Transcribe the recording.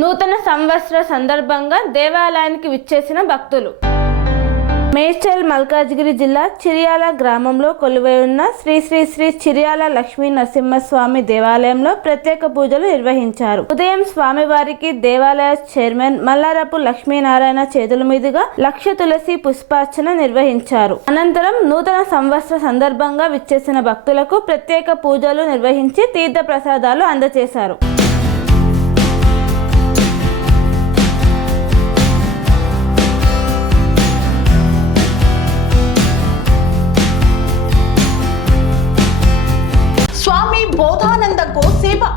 నూతన సంవత్సర సందర్భంగా దేవాలయానికి విచ్చేసిన భక్తులు. మేడ్చల్ మల్కాజ్గిరి జిల్లా చిరియాల గ్రామంలో కొలువై ఉన్న శ్రీ శ్రీ శ్రీ చిరియాల లక్ష్మీ నరసింహస్వామి దేవాలయంలో ప్రత్యేక పూజలు నిర్వహించారు. ఉదయం స్వామివారికి దేవాలయ చైర్మన్ మల్లారపు లక్ష్మీనారాయణ చేతుల మీదుగా లక్ష తులసి పుష్పార్చన నిర్వహించారు. అనంతరం నూతన సంవత్సర సందర్భంగా విచ్చేసిన భక్తులకు ప్రత్యేక పూజలు నిర్వహించి తీర్థ ప్రసాదాలు అందజేశారు.